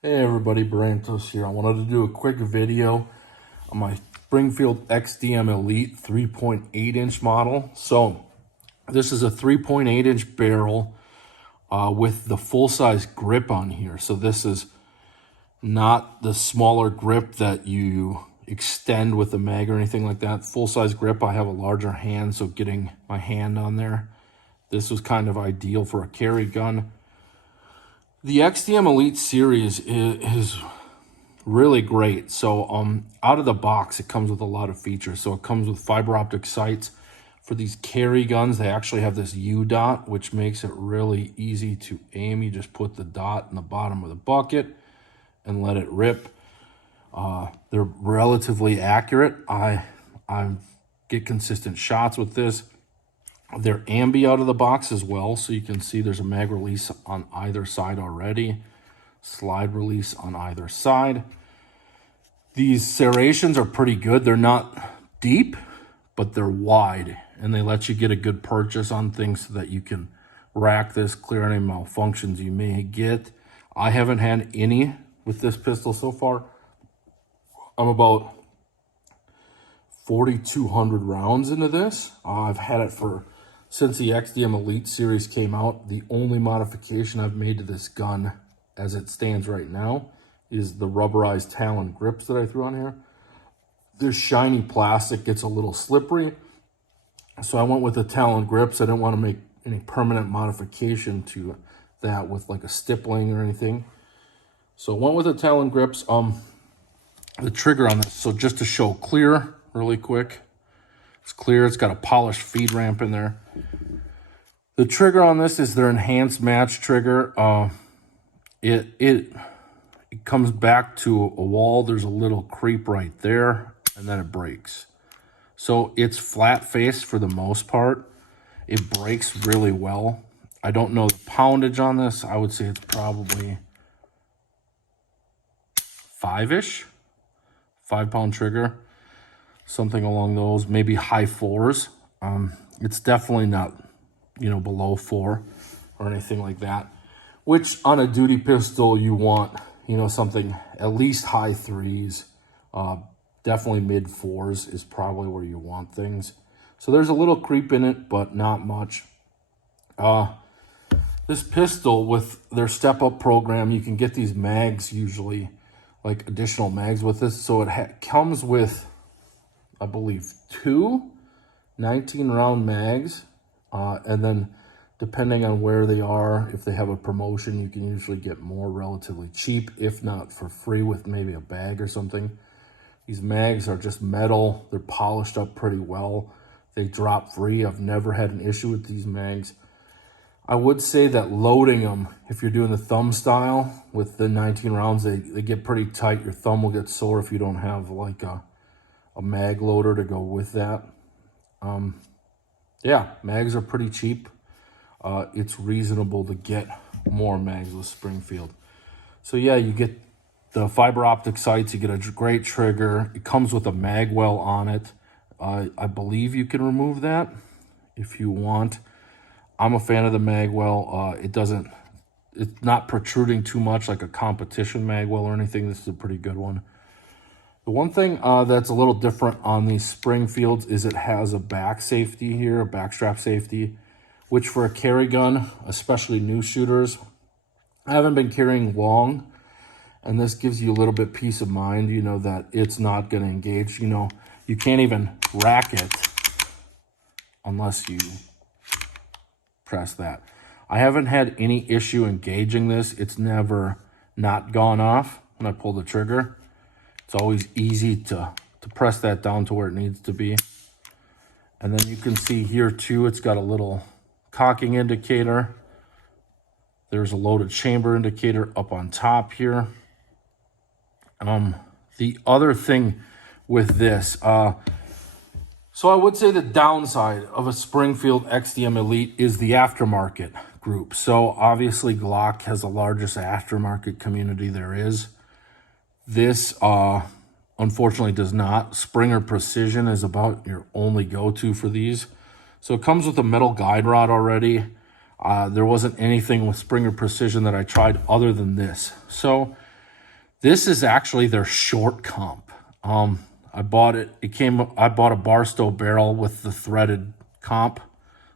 Hey everybody, Brantos here. I wanted to do a quick video on my Springfield XDM Elite 3.8 inch model. So this is a 3.8 inch barrel with the full size grip on here. So this is not the smaller grip that you extend with the mag or anything like that. Full size grip, I have a larger hand, so getting my hand on there, this was kind of ideal for a carry gun. The XDM Elite series is really great. So out of the box, it comes with a lot of features. So it comes with fiber optic sights. For these carry guns, they actually have this U dot, which makes it really easy to aim. You just put the dot in the bottom of the bucket and let it rip. They're relatively accurate. I get consistent shots with this. They're ambi out of the box as well, so you can see there's a mag release on either side already, slide release on either side. These serrations are pretty good. They're not deep, but they're wide, and they let you get a good purchase on things so that you can rack this, clear any malfunctions you may get. I haven't had any with this pistol so far. I'm about 4,200 rounds into this. I've had it since the XDM Elite series came out. The only modification I've made to this gun as it stands right now is the rubberized Talon grips that I threw on here. This shiny plastic gets a little slippery, so I went with the Talon grips. I didn't want to make any permanent modification to that with like a stippling or anything. So I went with the Talon grips. The trigger on this, so just to show clear really quick, it's clear. It's got a polished feed ramp in there. The trigger on this is their enhanced match trigger. It comes back to a wall. There's a little creep right there, and then it breaks. So it's flat face for the most part. It breaks really well. I don't know the poundage on this. I would say it's probably 5-ish, 5-pound trigger. Something along those, maybe high 4s. It's definitely not, below 4 or anything like that. Which on a duty pistol you want, something at least high 3s. Definitely mid 4s is probably where you want things. So there's a little creep in it, but not much. This pistol with their step-up program, you can get these mags usually, like additional mags with this. So it comes with, I believe, 2 19-round mags, and then depending on where they are, if they have a promotion, you can usually get more relatively cheap, if not for free with maybe a bag or something. These mags are just metal. They're polished up pretty well. They drop free. I've never had an issue with these mags. I would say that loading them, if you're doing the thumb style with the 19 rounds, they get pretty tight. Your thumb will get sore if you don't have like a mag loader to go with that. Yeah, mags are pretty cheap. It's reasonable to get more mags with Springfield. So yeah, you get the fiber optic sights, you get a great trigger. It comes with a mag well on it. I believe you can remove that if you want. I'm a fan of the mag well. It's not protruding too much like a competition mag well or anything. This is a pretty good one. The one thing that's a little different on these Springfields is it has a back safety here, a back strap safety, which for a carry gun, especially new shooters, I haven't been carrying long, and this gives you a little bit peace of mind, that it's not going to engage. You can't even rack it unless you press that. I haven't had any issue engaging this. It's never not gone off when I pull the trigger. It's always easy to press that down to where it needs to be. And then you can see here too, it's got a little cocking indicator. There's a loaded chamber indicator up on top here. The other thing with this, so I would say the downside of a Springfield XDM Elite is the aftermarket group. So obviously Glock has the largest aftermarket community there is. This, unfortunately, does not. Springer Precision is about your only go-to for these. So it comes with a metal guide rod already. There wasn't anything with Springer Precision that I tried other than this. So This is actually their short comp. I bought it. I bought a Barstow barrel with the threaded comp,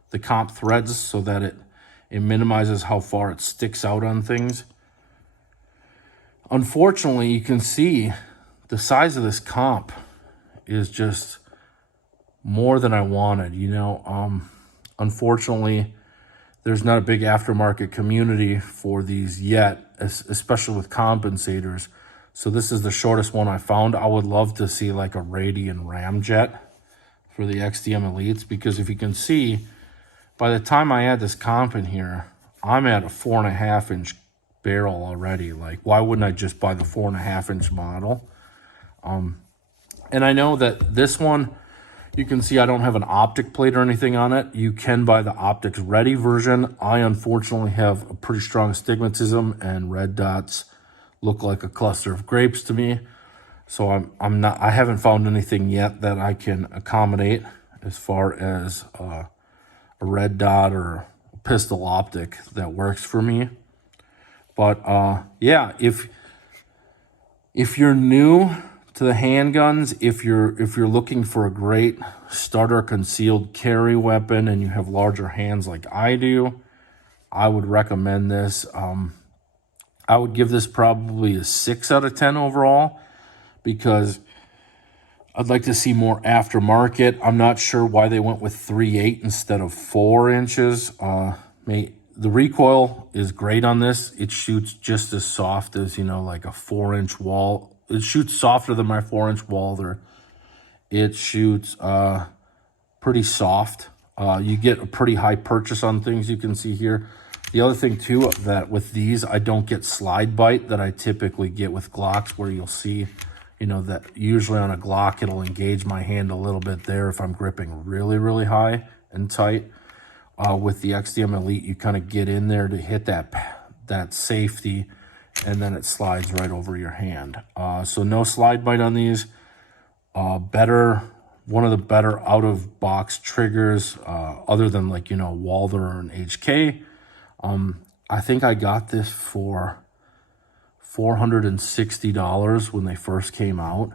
the comp threads, so that it minimizes how far it sticks out on things. Unfortunately, you can see the size of this comp is just more than I wanted, you know. Unfortunately, there's not a big aftermarket community for these yet, especially with compensators. So this is the shortest one I found. I would love to see like a Radian Ramjet for the XDM Elites, because if you can see, by the time I add this comp in here, I'm at a 4.5 inch barrel already. Like, why wouldn't I just buy the 4.5 inch model? And I know that this one, you can see I don't have an optic plate or anything on it. You can buy the optics ready version. I unfortunately have a pretty strong astigmatism, and red dots look like a cluster of grapes to me. So I haven't found anything yet that I can accommodate as far as a red dot or a pistol optic that works for me. But yeah, if you're new to the handguns, if you're looking for a great starter concealed carry weapon and you have larger hands like I do, I would recommend this. I would give this probably a 6 out of 10 overall, because I'd like to see more aftermarket. I'm not sure why they went with 3.8 instead of 4 inches. The recoil is great on this. It shoots just as soft as, you know, like a 4-inch wall. It shoots softer than my 4-inch Walther. It shoots pretty soft. You get a pretty high purchase on things, you can see here. The other thing too, that with these, I don't get slide bite that I typically get with Glocks, where you'll see, you know, that usually on a Glock, it'll engage my hand a little bit there if I'm gripping really, really high and tight. With the XDM Elite, you kind of get in there to hit that safety, and then it slides right over your hand. So no slide bite on these. One of the better out-of-box triggers, other than, like, you know, Walther or an HK. I think I got this for $460 when they first came out.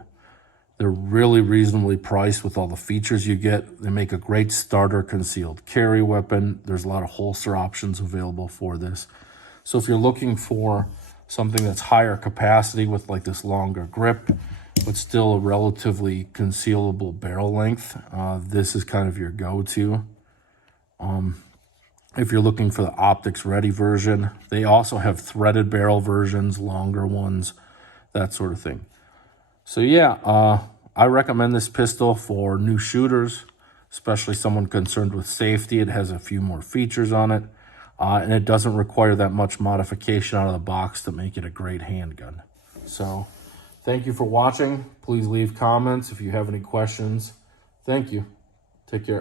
They're really reasonably priced with all the features you get. They make a great starter concealed carry weapon. There's a lot of holster options available for this. So if you're looking for something that's higher capacity with like this longer grip, but still a relatively concealable barrel length, this is kind of your go-to. If you're looking for the optics ready version, they also have threaded barrel versions, longer ones, that sort of thing. So yeah, I recommend this pistol for new shooters, especially someone concerned with safety. It has a few more features on it, and it doesn't require that much modification out of the box to make it a great handgun. So thank you for watching. Please leave comments if you have any questions. Thank you. Take care.